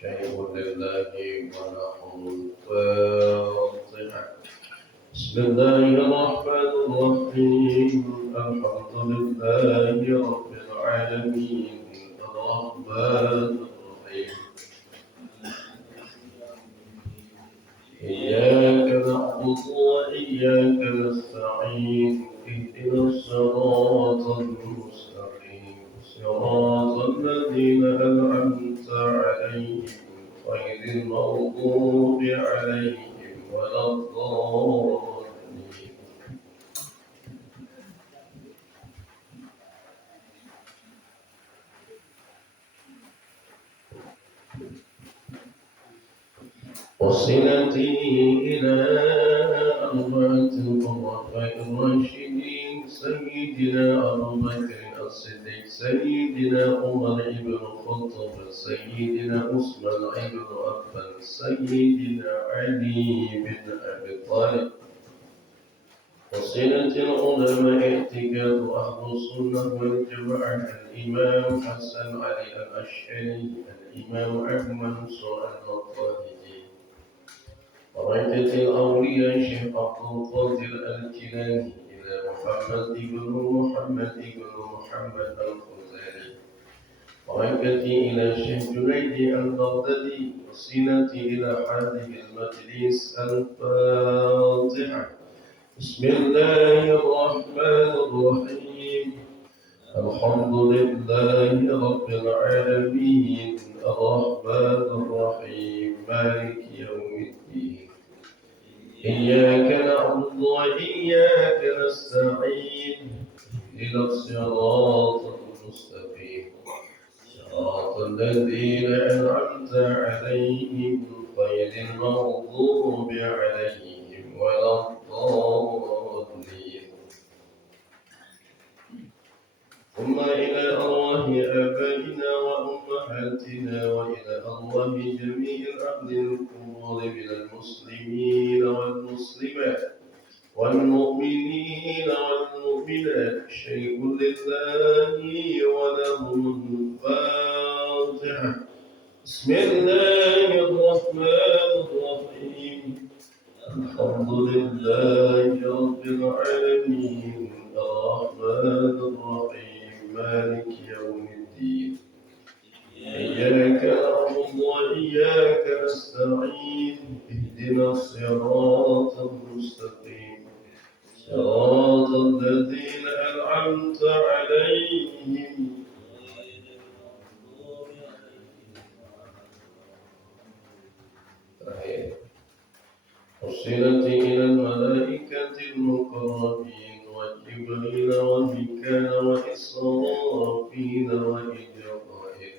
شيء لله وله الفاتحة. بسم الله الرحمن الرحيم. الحمد لله رب العالمين الرحمن الرحيم. إياك نعبد وإياك نستعين. اهدنا الصراط المستقيم صراط الذين أنعمت عليهم غير المغضوب عليهم ولا الضالين. وصلتي إلى أربعة الخلفاء الراشدين سيدنا أبو بكر الصديق سيدنا عمر بن الخطاب سيدنا عثمان بن عفان سيدنا علي بن أبي طالب. وصلة العلماء اعتقاد أهل السنة والجماعة الإمام حسن علي الأشعري الإمام أحمد سؤال الطاهري. ورثة الأولياء شيخ عبد القادر الجيلاني إلى محمد بن محمد الخزاعي. ورثتي إلى شيخ جنيد البغدادي. وصلتي إلى هذه المجلس الفاتحة. بسم الله الرحمن الرحيم. الحمد لله رب العالمين الرحمن الرحيم مالك يوم الدين. إياك نعبد وإياك نستعين. اهدنا الصراط المستقيم صراط الذين أنعمت عليهم غير المغضوب عليهم ولا الضالين. ثم إلى أرواح آبائنا وأمهاتنا وإلى أرواح جميع أهل القبور من المسلمين والمسلمات والمؤمنين والمؤمنات شيء لله ولهم الفاتحة. بسم الله الرحمن الرحيم. الحمد لله رب العالمين الرحمن الرحيم مالك يوم الدين. إياك نعبد وإياك نستعين. اهدنا الصراط المستقيم صراط الذين أنعمت عليهم. وصلت إلى الملائكة المقربين وجبريل وميكال وإسرافيل وإجرائيل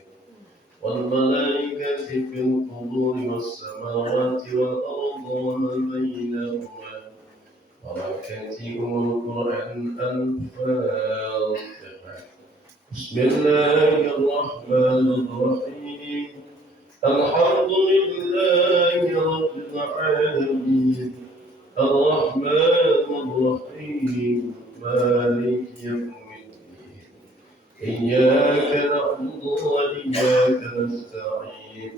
والملائكة في القبور والسماوات والأرض وما بينهما. وركعتهم القرآن الفاتحة. بسم الله الرحمن الرحيم. الحمد لله رب العالمين الرحمن الرحيم مالك يوم الدين. إياك نعبد وإياك نستعين.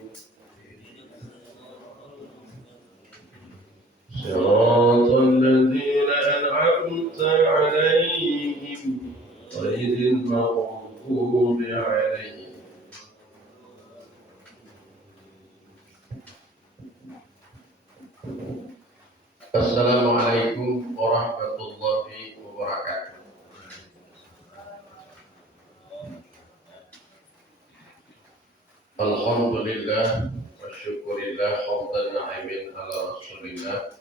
صراط الذين أنعمت عليهم غير المغضوب عليهم. Assalamualaikum warahmatullahi wabarakatuh. Alhamdulillah wa syukurillah hamdan na'imin ala rasulillah.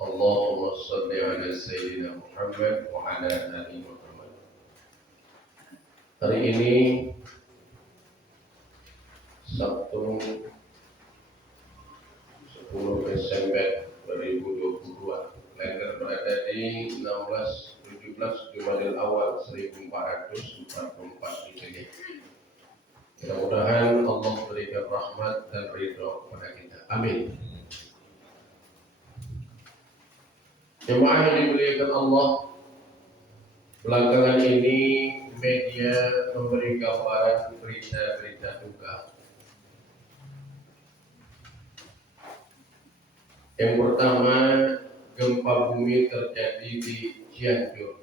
Allahumma salli ala sayyidina Muhammad wa ala ali Muhammad. Hari ini Sabtu 10 Desember 2022, kalender berada di 16-17 Jumadil Awal 1444 Hijriah. Mudah-mudahan Allah berikan rahmat dan ridho kepada kita. Amin. Jemaah yang dimuliakan Allah, belakangan ini media memberi gambaran berita-berita duka Yang pertama, gempa bumi terjadi di Cianjur.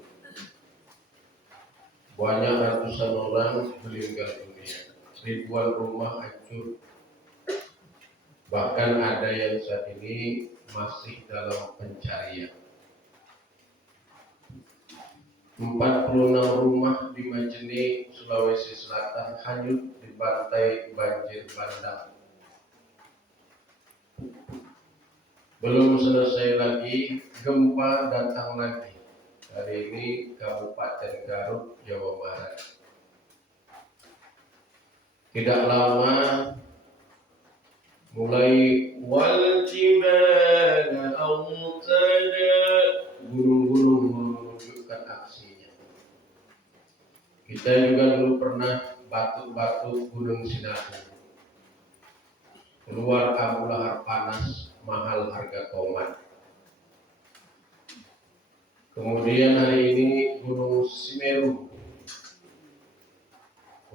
Banyak ratusan orang meninggal dunia. Ribuan rumah hancur. Bahkan ada yang saat ini masih dalam pencarian. 46 rumah di Majene, Sulawesi Selatan hanyut dibantai banjir bandang. Belum selesai lagi, gempa datang lagi. Hari ini Kabupaten Garut, Jawa Barat. Tidak lama, mulai wal jibala autada, gunung-gunung menunjukkan aksinya. Kita juga dulu pernah batuk-batuk Gunung Sinabung. Keluar abu lahar panas, mahal harga tomat. Kemudian hari ini Gunung Semeru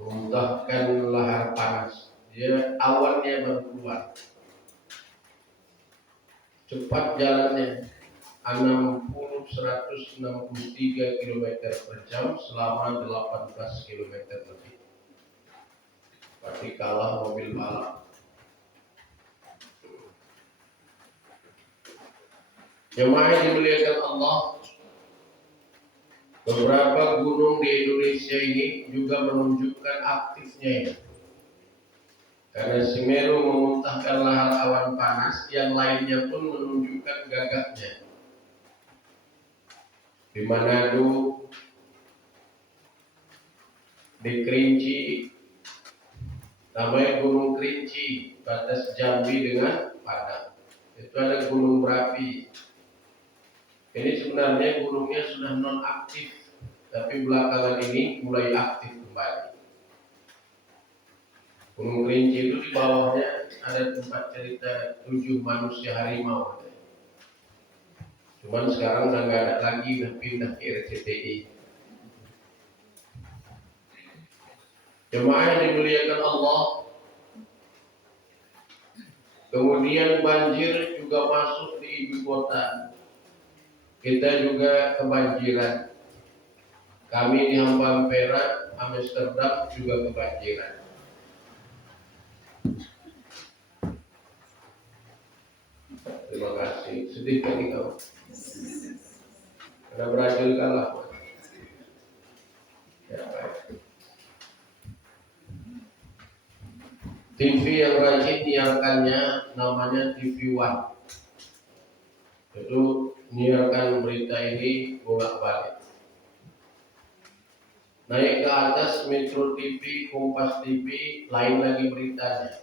memuntahkan lahar panas. Dia awannya baru keluar. Cepat jalannya 163 km per jam selama 18 km lebih. Pasti kalah mobil balap. Jemaah yang dimuliakan Allah, beberapa gunung di Indonesia ini juga menunjukkan aktifnya ya. Karena Semeru memuntahkan lahar awan panas, yang lainnya pun menunjukkan gagahnya. Di Manado, di Kerinci, namanya Gunung Kerinci, batas Jambi dengan Padang. Itu ada gunung berapi. Ini sebenarnya gunungnya sudah non aktif, tapi belakangan ini mulai aktif kembali. Gunung Kerinci itu di bawahnya ada tempat cerita 7 manusia harimau. Cuman sekarang udah nggak ada lagi, udah pindah ke RCTI. Jemaah yang dimuliakan Allah, kemudian banjir juga masuk di ibu kota. Kita juga kebanjiran. Kami di Hampera, Amsterdam juga kebanjiran. Terima kasih. Sedih kan kau? Karena Brazil kalah. Ya, baik. TV yang rajin nyiarkannya namanya TV One. Itu nyiarkan berita ini bolak-balik. Naik ke atas Metro TV, Kompas TV, lain lagi beritanya.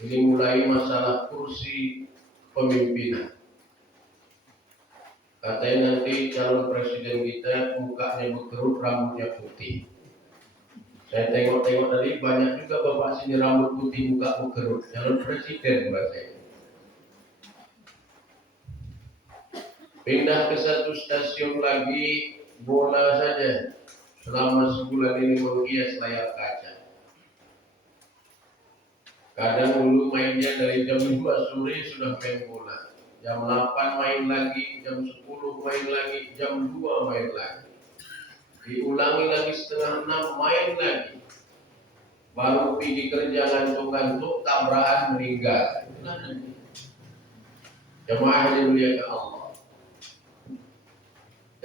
Ini mulai masalah kursi pemimpinan. Katanya nanti calon presiden kita mukanya berkerut, rambutnya putih. Saya tengok-tengok tadi banyak juga bapak sini rambut putih, muka berkerut. Calon presiden bahasanya. Pindah ke satu stasiun lagi, bola saja. Selama sebulan ini menghias layar kaca. Kadang dulu mainnya dari jam 5 sore sudah main bola. Jam 8 main lagi, jam 10 main lagi, jam 2 main lagi. Diulangi lagi setengah 6 main lagi. Baru pergi kerja ngantuk-ngantuk, tabrakan meninggal. Jemaah yang dimuliakan Allah.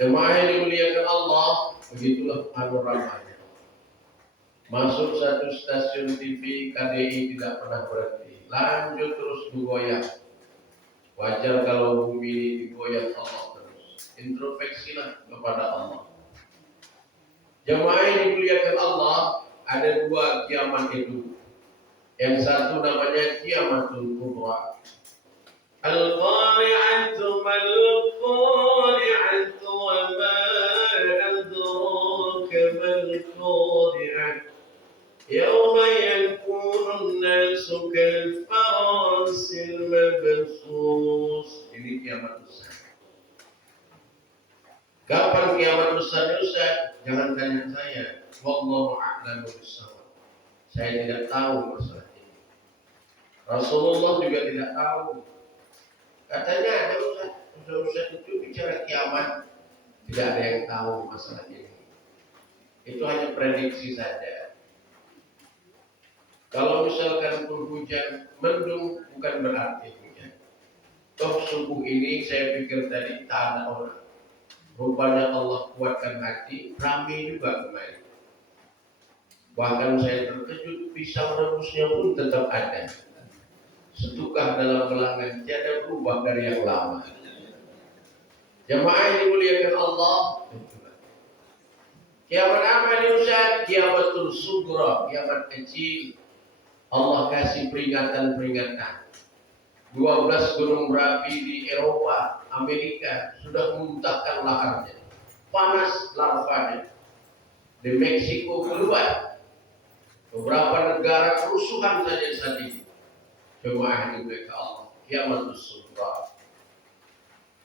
Jemaah yang dimuliakan Allah, begitulah panoramanya. Masuk satu stasiun TV, KDI tidak pernah berhenti. Lanjut terus bergoyang. Wajar kalau bumi ini digoyang Allah terus. Introspeksilah kepada Allah. Jemaah yang dimuliakan Allah, ada 2 kiamat itu. Yang satu namanya kiamatul kubra. Al-qari'atu mal-qari'atu wa ma adraka mal-qari'atu. Yawma yakunun nasu kal-farasil mabsus. Ini kiamat besar. Kapan kiamat besar Ustaz? Jangan tanya saya. Wallahu a'lamu bissawab. Saya tidak tahu masalah ini. Rasulullah juga tidak tahu. Katanya ada Ustaz itu bicara kiamat, tidak ada yang tahu masalah ini. Itu hanya prediksi saja. Kalau misalkan pun hujan, mendung bukan berarti hujan. Toh subuh ini saya pikir tadi tak ada orang. Rupanya Allah kuatkan hati, ramai juga kemarin. Bahkan saya terkejut, pisang rebusnya pun tetap ada. Setukah dalam gelangan, tiada berubah dari yang lama. Jamaah yang dimuliakan Allah, kiamat apa ini Ustaz? Kiamatul sugra, kiamat kecil. Allah kasih peringatan-peringatan. 12 gunung berapi di Eropa, Amerika sudah memuntahkan laharnya. Panas lavanya. Di Meksiko keluar. Beberapa negara kerusuhan saja saat ini. Jemaah yang dimuliakan Allah, kiamatul sugra.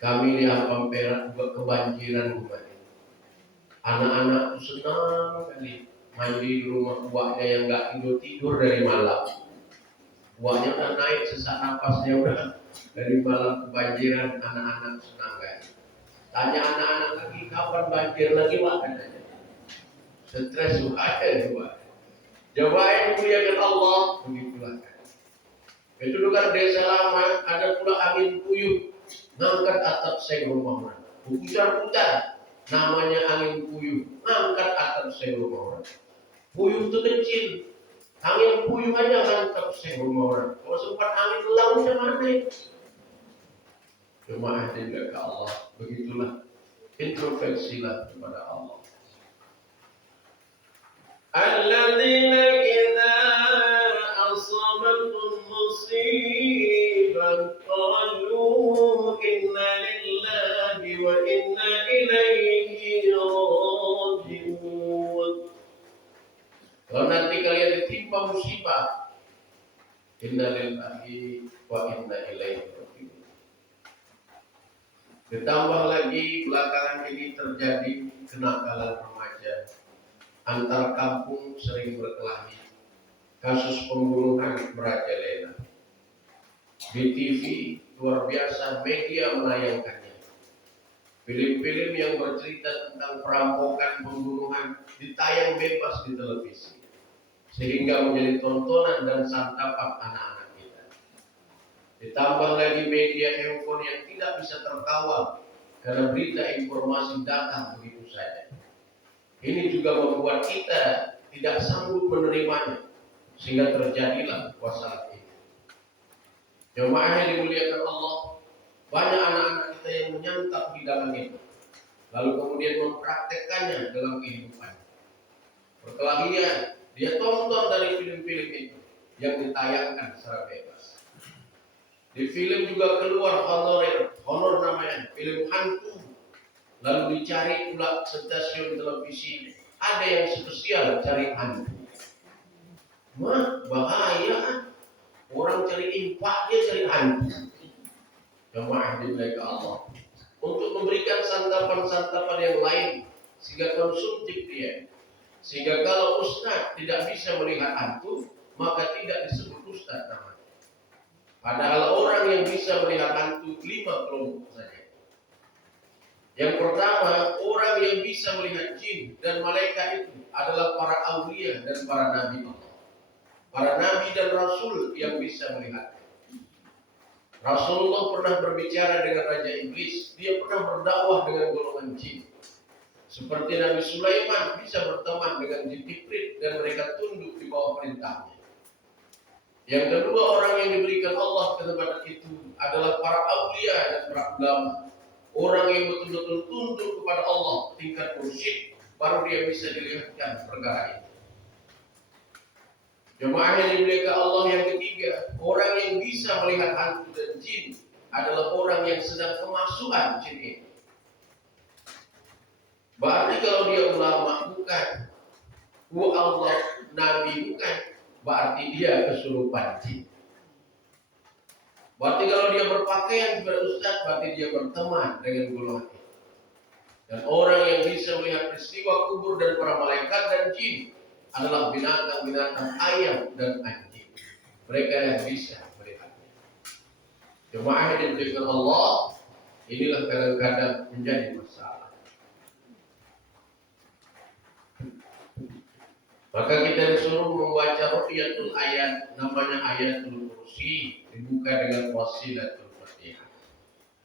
Kami di Ampang Perak juga kebanjiran kemarin. Anak-anak senang kali mandi di rumah buahnya yang nggak tidur dari malam. Buahnya udah naik sesak napasnya udah dari malam kebanjiran, anak-anak senang kan. Tanya anak-anak lagi kapan banjir lagi Pak katanya. Stres ada juga. Jawab yang dimuliakan Allah begitulah kan. Kedudukan desa lama ada pula angin puyuh ngangkat atap seng rumah orang. Putar-putar namanya angin puyuh ngangkat atap seng rumah orang. Puyuh itu kecil. Angin puyuh aja ngangkat seng rumah orang. Kalau sempat angin lautnya mana? Jemaah juga ke Allah. Begitulah. Introspeksilah kepada Allah. Alladzina idza asabatum musibah qalu inna lillahi wa inna ilaihi raji'un. Kalau nanti kalian ditimpa musibah, inna lillahi wa inna ilaihi raji'un. Ditambah lagi belakangan ini terjadi kenakalan remaja. Antar kampung sering berkelahi. Kasus pembunuhan merajalela. Di TV luar biasa media menayangkannya. Film-film yang bercerita tentang perampokan, pembunuhan ditayang bebas di televisi. Sehingga menjadi tontonan dan santapan anak-anak kita. Ditambah lagi media handphone yang tidak bisa terkawal karena berita informasi datang begitu saja. Ini juga membuat kita tidak sanggup menerimanya, sehingga terjadilah masalah ini. Jemaah yang dimuliakan Allah, banyak anak-anak kita yang menyantap hidangan itu, lalu kemudian mempraktekkannya dalam kehidupan. Perkelahian, dia tonton dari film-film itu yang ditayangkan secara bebas. Di film juga keluar honor namanya, film hantu. Lalu dicari pula stasiun televisi, ada yang spesial cari hantu. Bahaya. Orang cari impak, dia cari hantu. Jemaah dimuliakan Allah. Untuk memberikan santapan-santapan yang lain, sehingga konsumtif dia. Sehingga kalau ustaz tidak bisa melihat hantu, maka tidak disebut ustaz namanya. Padahal orang yang bisa melihat hantu 5 kelompok saja. Yang pertama, orang yang bisa melihat jin dan malaikat itu adalah para aulia dan para nabi Allah. Para nabi dan rasul yang bisa melihat. Rasulullah pernah berbicara dengan Raja Iblis. Dia pernah berdakwah dengan golongan jin. Seperti Nabi Sulaiman bisa berteman dengan jin Ifrit dan mereka tunduk di bawah perintahnya. Yang kedua, orang yang diberikan Allah kesempatan itu adalah para aulia dan para ulama. Orang yang betul-betul tunduk kepada Allah tingkat mursyid, baru dia bisa dilihatkan perkara ini. Jemaah yang dimuliakan Allah yang ketiga, orang yang bisa melihat hantu dan jin adalah orang yang sedang kemasukan jin ini. Berarti kalau dia ulama bukan, Allah nabi bukan, berarti dia kesurupan jin. Berarti kalau dia berpakaian sebagai ustaz, berarti dia berteman dengan golongan itu. Dan orang yang bisa melihat peristiwa kubur dan para malaikat dan jin adalah binatang-binatang ayam dan anjing. Mereka yang bisa melihatnya. Jemaah yang dimuliakan Allah, inilah kadang-kadang menjadi masalah. Maka kita disuruh membaca ruqyatul ayat, namanya ayatul kursi, dibuka dengan wasilatul fatihah.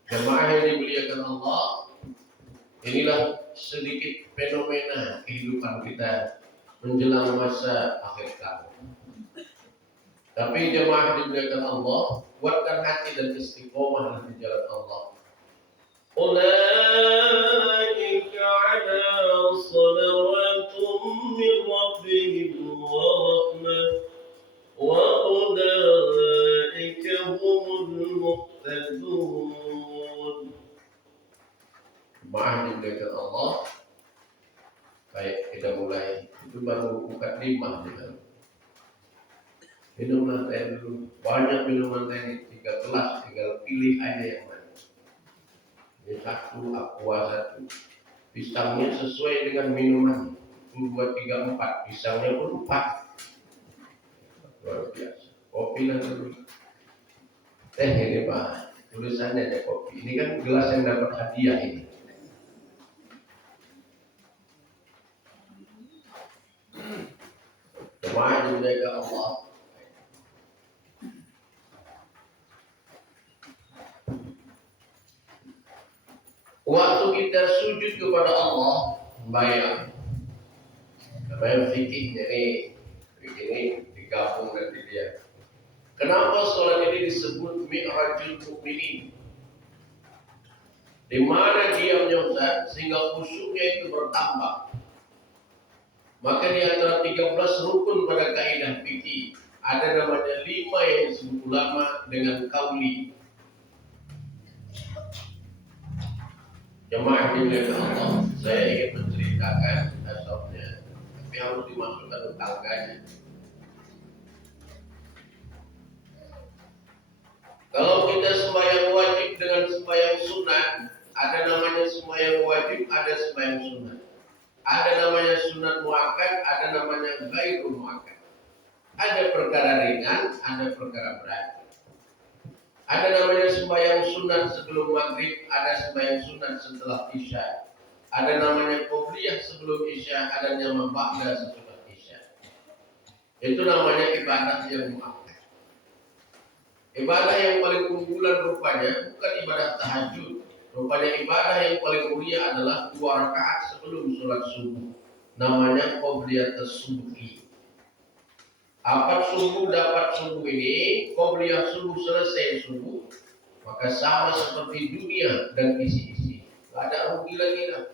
Jemaah yang dimuliakan Allah, inilah sedikit fenomena kehidupan kita menjelang masa akhir tahun. Tapi jemaah dimuliakan Allah, kuatkan hati dan istiqomah di jalan Allah. Ulaika ala salawatum min rabbihim wa rahmah wa ulaika humul muhtadun. Jemaah dimuliakan Allah. Baik, kita mulai. Itu baru mukadimah ya. Minuman teh dulu, banyak minuman teh 3 gelas, tinggal pilih aja yang mana. Ini 1, aqua 1. Pisangnya sesuai dengan minuman. 1, 2, 3, 4. Pisangnya pun 4. Luar biasa. Kopi lah dulu. Teh ini Pak, tulisannya ada kopi. Ini kan gelas yang dapat hadiah ini. Jemaah dimuliakan Allah. Waktu kita sujud kepada Allah, bayang fikihnya nih, begini digabung nanti dia. Kenapa sholat ini disebut mi'rajul mukminin? Di mana diamnya Ustaz sehingga khusyuknya itu bertambah. Maka di antara 13 rukun pada kaidah fikih ada namanya 5 yang disebut ulama dengan kauli. Jemaah dimuliakan Allah, saya ingin menceritakan asapnya, tapi harus dimasukkan tetangganya. Kalau kita sembahyang wajib dengan sembahyang sunat, ada namanya sembahyang wajib, ada sembahyang sunat. Ada namanya sunat muakkad, ada namanya ghairul muakkad. Ada perkara ringan, ada perkara berat. Ada namanya sembahyang sunat sebelum maghrib, ada sembahyang sunat setelah isya. Ada namanya qobliyah sebelum isya, ada nama ba'da setelah isya. Itu namanya ibadah yang muakkad. Ibadah yang paling unggulan rupanya bukan ibadah tahajud. Rupanya ibadah yang paling mulia adalah 2 rakaat sebelum sholat subuh. Namanya qobliyatus subuhi. Apa subuh dapat subuh ini, qobliyah subuh selesai subuh, maka sama seperti dunia dan isi-isi. Gak ada rugi lagi lah.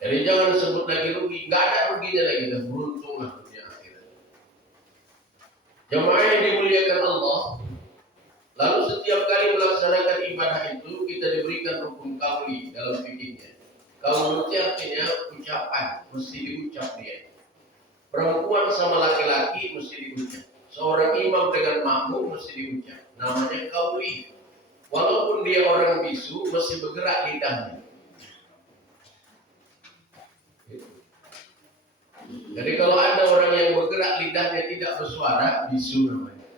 Jadi jangan sebut lagi rugi, gak ada ruginya lagi, dan beruntunglah dunia akhirat. Jemaah yang dimuliakan Allah, lalu setiap kali melaksanakan ibadah itu kita diberikan rukun qauli dalam fikihnya. Qaul itu artinya ucapan, mesti diucap dia. Perempuan sama laki-laki mesti diucap. Seorang imam dengan makmum mesti diucap. Namanya qauli. Walaupun dia orang bisu, mesti bergerak lidahnya. Jadi kalau ada orang yang bergerak lidahnya tidak bersuara, bisu namanya.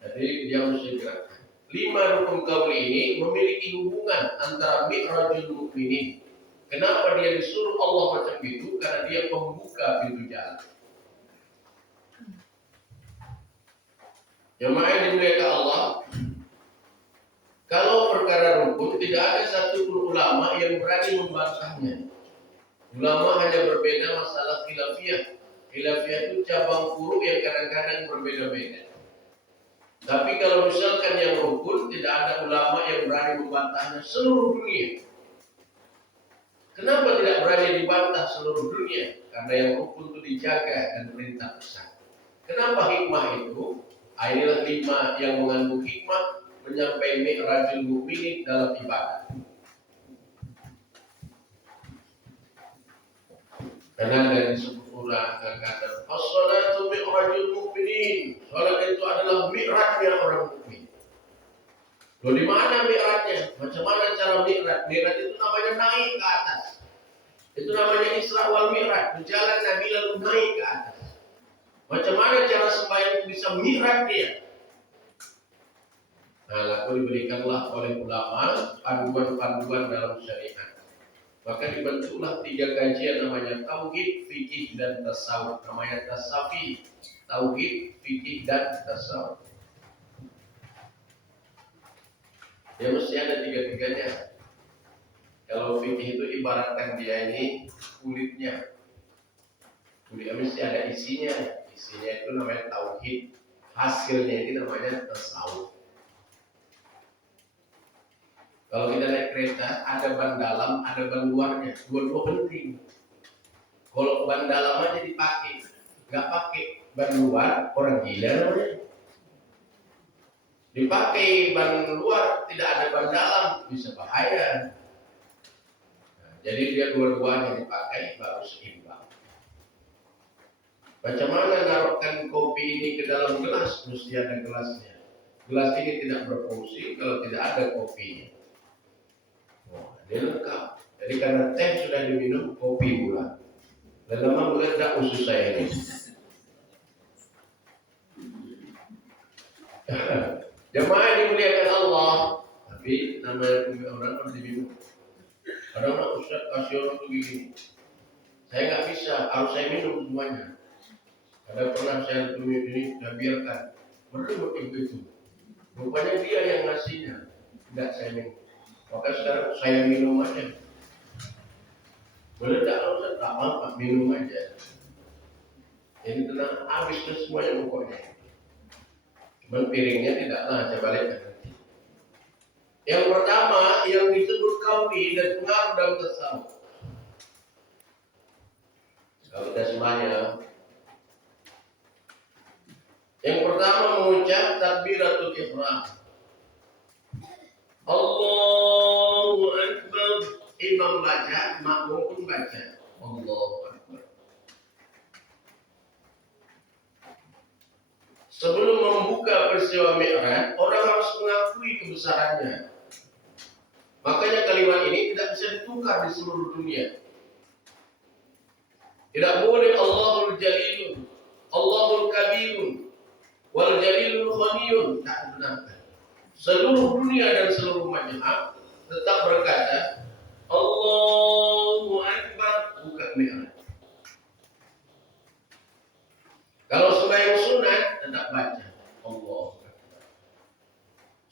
Jadi dia mesti gerak. 5 rukun qauli ini memiliki hubungan antara mi'rajul mukminin. Kenapa dia disuruh Allah macam itu? Karena dia pembuka pintu jalan. Jemaah yang dimuliakan Allah, kalau perkara rukun tidak ada satu pun ulama yang berani membantahnya. Ulama hanya berbeda masalah khilafiyah. Khilafiyah itu cabang furu yang kadang-kadang berbeda-beda. Tapi kalau misalkan yang rukun, tidak ada ulama yang berani membantahnya seluruh dunia. Kenapa tidak berani dibantah seluruh dunia? Karena yang rukun itu dijaga dan perintah besar. Kenapa hikmah itu? Inilah 5 yang mengandung hikmah menyampaikan mi'rajul mukminin dalam ibadah. Karena dari disebut ulang kata as-salatu mi'rajul mukminin. Salat itu adalah mi'rajnya orang mukmin. Loh, di mana mi'rajnya? Macam mana cara mi'raj? Mi'raj itu namanya naik ke atas. Itu namanya Isra wal Mi'raj. Berjalan Nabi lalu naik ke atas. Macam mana cara sembahyang bisa mirat dia. Nah, lalu diberikanlah oleh ulama panduan-panduan dalam syariat. Maka dibentuklah 3 kajian namanya tauhid, fikih dan tasawuf. Namanya tasafi, tauhid, fikih dan tasawuf. Ya mesti ada 3-tiganya. Kalau fikih itu ibaratkan dia ini kulitnya. Kulitnya mesti ada isinya. Isinya itu namanya tauhid. Hasilnya ini namanya tasawuf. Kalau kita naik kereta, ada ban dalam, ada ban luarnya. Dua-dua penting. Kalau ban dalam aja dipakai, nggak pakai ban luar, orang gila namanya. Dipakai ban luar, tidak ada ban dalam, bisa bahaya. Nah, jadi dia dua-duanya dipakai, baru seimbang. Macam mana naruhkan kopi ini ke dalam gelas? Mesti ada gelasnya. Gelas ini tidak berfungsi kalau tidak ada kopinya. Dia lengkap. Jadi karena teh sudah diminum, kopi pula. Dan lama meledak usus saya ini. Jemaah yang dimuliakan Allah, tapi namanya punya orang harus diminum. Kadang-kadang Ustaz kasih orang begini, saya nggak bisa, harus saya minum semuanya. Ada pernah saya tulis ini, saya biarkan berdua itu. Rupanya dia yang ngasihnya, tidak saya minum. Maka sekarang saya minum aja. Boleh tak Ustaz? Tak apa, minum aja. Ini tenang, habis semuanya pokoknya. Cuman piringnya tidaklah saya balikkan nanti. Yang pertama yang disebut kauli dan pengaruh dalam tasawuf. Kalau kita semuanya. Yang pertama mengucap takbiratul ihram. Allahu Akbar. Imam baca, makmum pun baca. Allahu Akbar. Sebelum membuka peristiwa Mi'raj, orang harus mengakui kebesarannya. Makanya kalimat ini tidak bisa ditukar di seluruh dunia. Tidak boleh Allahul Jalilun, Allahul Kabirun, wal Jalilul Ghaniyun. Tak dibenarkan. Seluruh dunia dan seluruh majma'ah tetap berkata Allahu Akbar, bukan Mi'raj. Kalau sembahyang sunat tetap baca Allahu Akbar.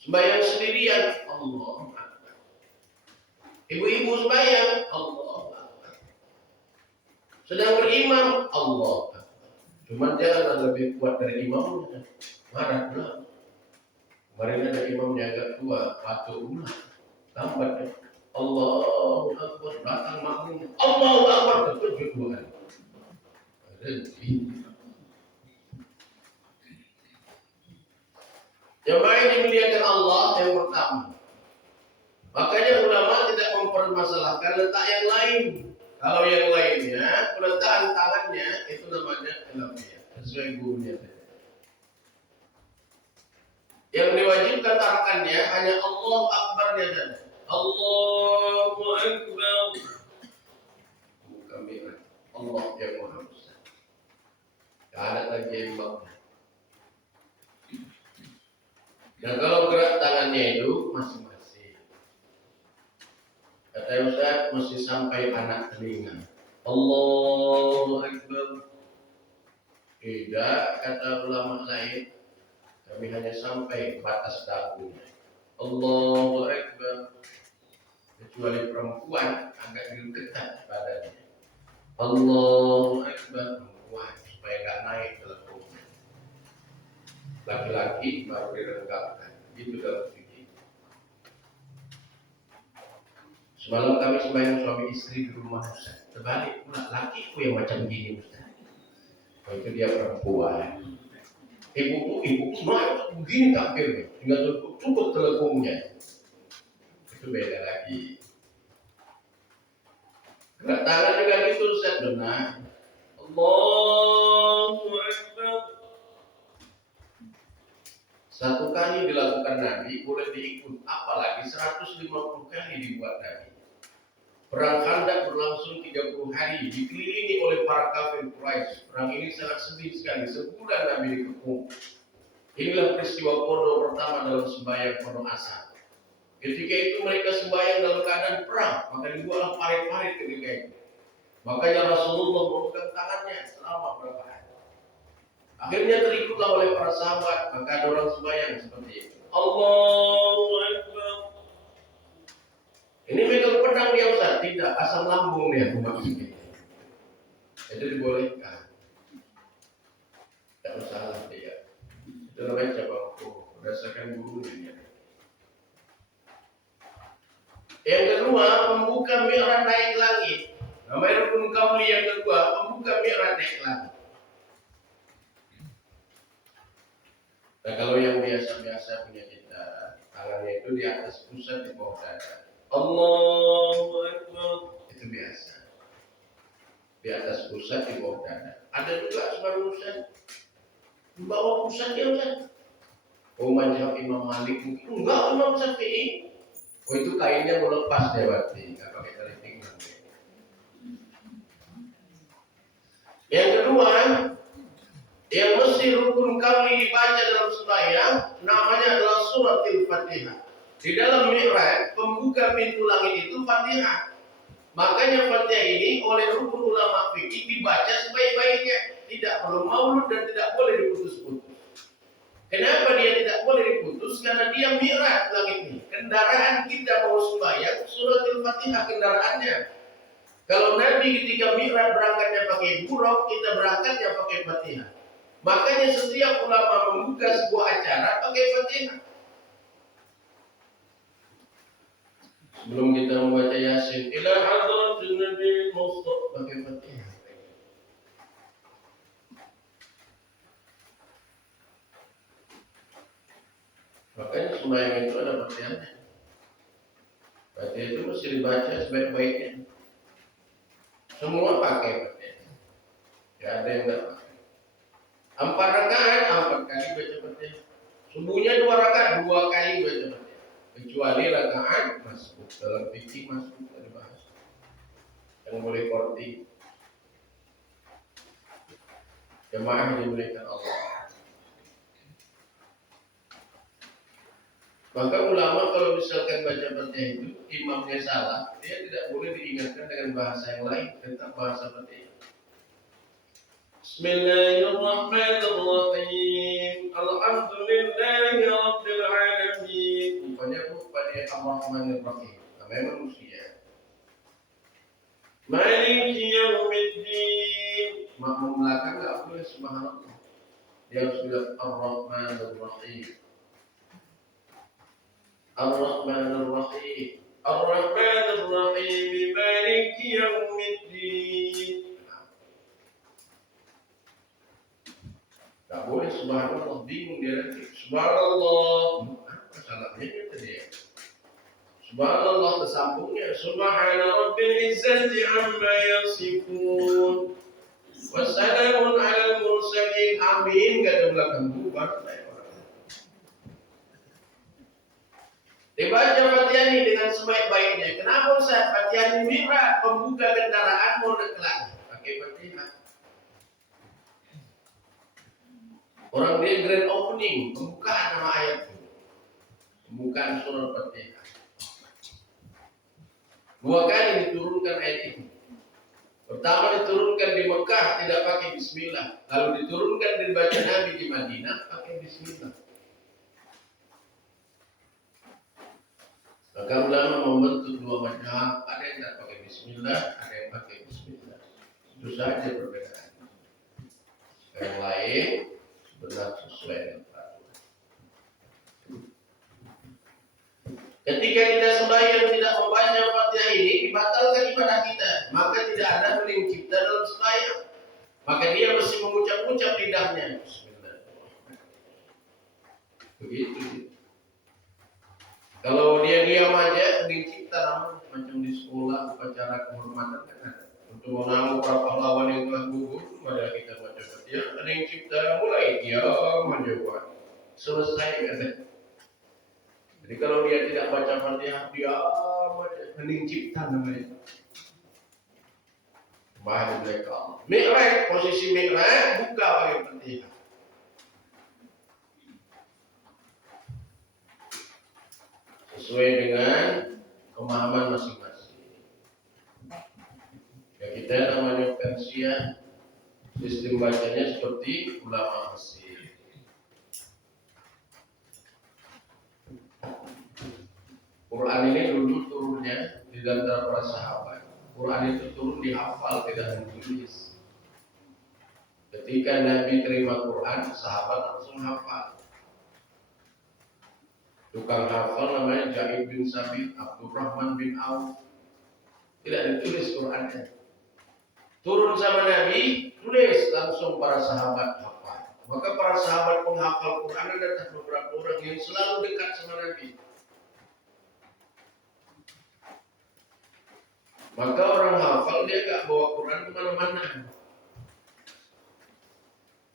Sembahyang sendirian Allahu Akbar. Ibu-ibu sembahyang Allahu Akbar. Sedang berimam Allahu Akbar. Cuma jangan lebih kuat dari imamnya. Marah pula. Kemarin ada imamnya agak tua, patuh pula. Lambat ya. Allahu Akbar, datang makmum. Allahu Akbar, terkejut Tuhan. Jemaah yang dimuliakan Allah yang pertama. Makanya ulama tidak mempermasalahkan letak yang lain. Kalau yang lainnya, peletakan tangannya itu namanya khilafiyah, sesuai gurunya. Yang diwajibkan arkannya hanya Allah Akbarnya saja. Allahu Akbar. Bukan Mi'raj. Allah yang Maha Besar. Tidak ada lagi yang bawah. Dan kalau gerak tangannya itu masing-masing. Kata Ustaz mesti sampai anak telinga. Allahu Akbar. Tidak, kata ulama lain. Kami hanya sampai batas dagunya. Allahu Akbar. Kecuali perempuan agak ketat badannya. Allahu Akbar, perempuan supaya nggak naik ke lekungnya. Laki-laki baru direnggangkan. Itu dalam fikih. Semalam kami sembahyang suami istri di rumah Ustaz. Terbalik pula, lakiku yang macam gini Ustaz. Oh, itu dia perempuan. Ibu semua begini tampilnya, tinggal cukup telekungnya. Itu beda lagi. Gerak tangan juga gitu Ustaz, benar. Allahu Akbar. Satu kali dilakukan Nabi boleh diikut, apalagi 150 kali dibuat Nabi. Perang Khandaq berlangsung 30 hari, dikelilingi oleh para kafir Quraisy. Perang ini sangat sedih sekali, sebulan Nabi dikepung. Inilah peristiwa pondok pertama dalam sembahyang pondok asal. Ketika itu mereka sembahyang dalam keadaan perang, maka dibuatlah parit-parit ketika itu. Makanya Rasulullah memegang tangannya selama berapa hari. Akhirnya terikutlah oleh para sahabat, maka ada orang sembahyang seperti itu. Allahu Akbar. Ini megang pedang dia Ustaz? Tidak, asam lambung dia maksudnya. Itu dibolehkan. Tidak usah dia. Itu namanya cabang hukum berdasarkan gurunya. Yang kedua, membuka mi'raj naik langit. Namanya rukun qauli yang kedua, membuka mi'raj naik langit. Nah, kalau yang biasa-biasa punya kita, tangannya itu di atas pusat di bawah dada. Allahu Akbar. Itu biasa. Di atas pusat di bawah dada. Ada juga sebagian pusat di bawah pusatnya Ustaz. Oh, mazhab Imam Malik mungkin enggak, Imam Syafi'i. Oh, itu kainnya melepas dia berarti, enggak pakai tali pinggang. Yang kedua, yang mesti rukun kali dibaca dalam sembahyang namanya adalah suratul Fatihah. Di dalam mi'raj, pembuka pintu langit itu Fatihah. Makanya Fatihah ini oleh rukun ulama fikih dibaca sebaik-baiknya, tidak perlu maulud dan tidak boleh diputus-putus. Kenapa dia tidak boleh diputus? Karena dia mi'raj langit ini. Kendaraan kita mau sembahyang suratul Fatihah kendaraannya. Kalau Nabi ketika mi'raj berangkatnya pakai buruk, kita berangkatnya pakai Fatihah. Makanya setiap ulama membuka sebuah acara pakai Fatihah. Sebelum kita membaca Yasin, ila hadratin Nabi Mustafa pakai Fatihah. Makanya sembahyang itu ada Fatihahnya. Fatihah itu mesti dibaca sebaik-baiknya. Semua pakai Fatihah. Tidak ada yang tidak pakai. 4 rakaat 4 kali baca Fatihah. Subuhnya 2 rakaat 2 kali baca Fatihah. Kecuali rakaat masuk dalam fikih masuk dari bahas. Yang boleh korti. Jemaah dimuliakan Allah. Maka ulama kalau misalkan baca Fatihah itu imamnya salah, dia tidak boleh diingatkan dengan bahasa yang lain, tentang bahasa Fatihah. Bismillahirrahmanirrahim. Alhamdulillahi rabbil alamin. Rupanya pada Ar-Rahmanir-Rahim. Namanya manusia. Maliki yaumiddin. Makmum belakang enggak boleh subhanallah. Dia harus bilang Ar-Rahmanir-Rahim. Ar-Rahmanir-Rahim. Ar-Rahmanir-Rahim. Maliki yaumiddin. Tak boleh subhanallah, bingung dia nanti. Subhanallah, apa salahnya itu dia? Subhanallah tersambungnya. Subhana rabbil izzati amma yasifun. Wassalamun ala mursalin. Amin. Gak ada belakang bubar. Dibaca Fatihah ini dengan sebaik-baiknya. Kenapa Ustaz? Fatihah ini mi'raj, pembuka kendaraan mau dekelan. Pakai Fatihah. Orang dia grand opening, pembukaan nama ayat itu. Pembukaan surah Fatihah. 2 kali diturunkan ayat ini. Pertama diturunkan di Mekah tidak pakai bismillah. Lalu diturunkan dibaca Nabi di Madinah pakai bismillah. Maka ulama membentuk 2 mazhab, ada yang tidak pakai bismillah, ada yang pakai bismillah. Itu saja perbedaan. Yang lain benar sesuai dengan peraturan. Ketika kita sembahyang tidak membaca Fatihah ini, dibatalkan ibadah kita. Maka tidak ada hening cipta dalam sembahyang. Maka dia mesti mengucap-ucap lidahnya. Bismillahirrahmanirrahim. Begitu. Kalau dia diam aja, hening cipta namanya. Macam di sekolah, upacara kehormatan kan ada. Untuk menanggung para pahlawan yang telah gugur, mari kita baca Fatihah. Hening cipta mulai diam menjawab. Selesai kan? Jadi kalau dia tidak baca Fatihah, dia hening cipta namanya. Maha mereka Allah. Mi'raj, posisi Mi'raj buka pakai Fatihah. Sesuai dengan pemahaman masing-masing. Ya kita namanya Persia, sistem bacanya seperti ulama Mesir. Quran ini dulu turunnya di antara para sahabat. Quran itu turun dihafal, tidak ditulis. Ketika Nabi terima Quran, sahabat langsung hafal. Tukang hafal namanya Jaid bin Sabit, Abdurrahman bin Auf. Tidak ditulis Qurannya. Turun sama Nabi, tulis langsung para sahabat hafal. Maka para sahabat penghafal Quran ada beberapa orang yang selalu dekat sama Nabi. Maka orang hafal dia gak bawa Quran kemana-mana.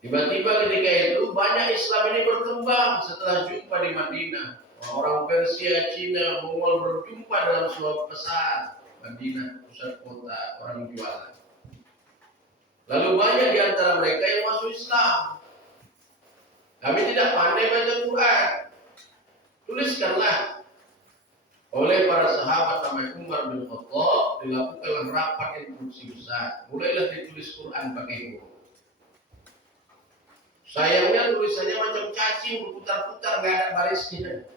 Tiba-tiba ketika itu banyak Islam ini berkembang setelah jumpa di Madinah. Orang Persia, Cina, Mongol berjumpa dalam suatu pasar Madinah, pusat kota, orang jualan. Lalu banyak di antara mereka yang masuk Islam. Kami tidak pandai baca Quran. Tuliskanlah. Oleh para sahabat namanya Umar bin Khattab dilakukanlah rapat instruksi besar. Mulailah ditulis Quran pakai huruf. Sayangnya tulisannya macam cacing berputar-putar, nggak ada barisnya.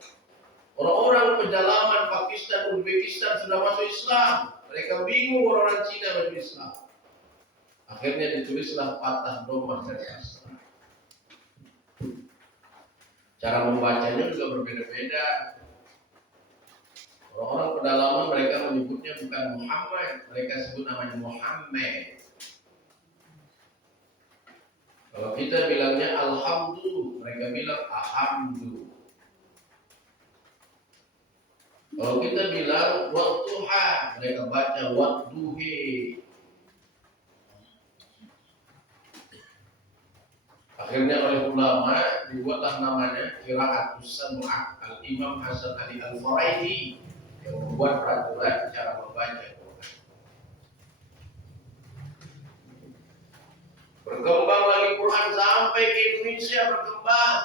Orang-orang pedalaman Pakistan, Uzbekistan sudah masuk Islam. Mereka bingung orang Cina masuk Islam. Akhirnya ditulislah patah domah dari sastra. Cara membacanya juga berbeda-beda. Orang-orang pedalaman mereka menyebutnya bukan Muhammad, mereka sebut namanya Muhammad. Kalau kita bilangnya Alhamdulillah, mereka bilang Alhamdulillah. Kalau kita bilang Wadduha, mereka baca Wadduhi. Akhirnya oleh ulama dibuatlah namanya Qira'atus Sab'ah. Al-Imam Hasan Ali Al-Faraidi yang membuat peraturan cara membaca Quran. Berkembang lagi Quran sampai ke Indonesia berkembang.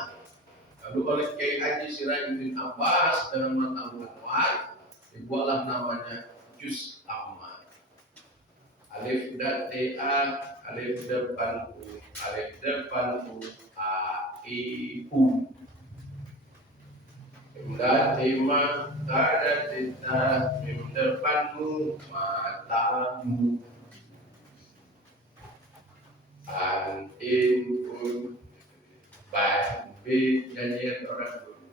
Lalu oleh Kiai Haji Sirajuddin Abbas dengan mata Anwar dibuatlah namanya Juz Amma. Alif dan Ta, alif depan U, alif depan U, A, I, U. Imda tema kada tita, mim depanmu matamu. Antin pun baik nyanyian orang dulu.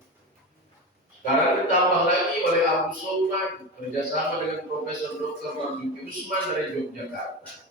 Sekarang ditambah lagi oleh Abu Sulman kerjasama dengan Profesor Dr. Marzuki Usman dari Yogyakarta.